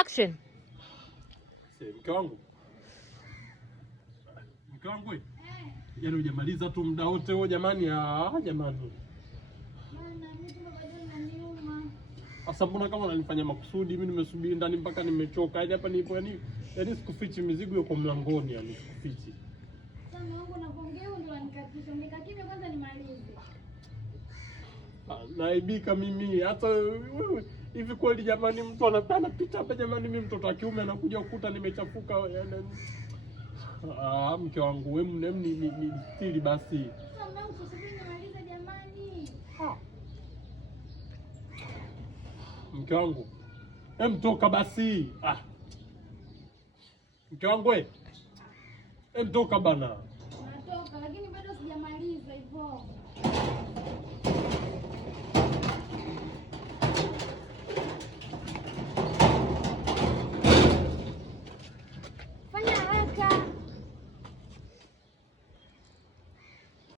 Action. Mke wangu. Mke wangu. Yaani hujamaliza tu muda wote huo jamani, jamani. Sasa mbona kama unanifanya makusudi? Mimi nimesubiri ndani mpaka nimechoka. Yaani hapa nipo yaani sikufichi, mizigo yuko mlangoni, yaani sikufichi. Sasa wangu nakuongea ndio unanikatisha. Nikakimya kwanza nimalize. Naibika mimi hata wewe hivi kweli jamani, mtu anapita hapa jamani, mimi mtoto wa kiume anakuja kukuta nimechafuka yaani. Mke wangu wewe ni stili basi. Sasa mwanangu tusubiri nimalize jamani. Mke wangu. Toka basi. Mke wangu toka bana.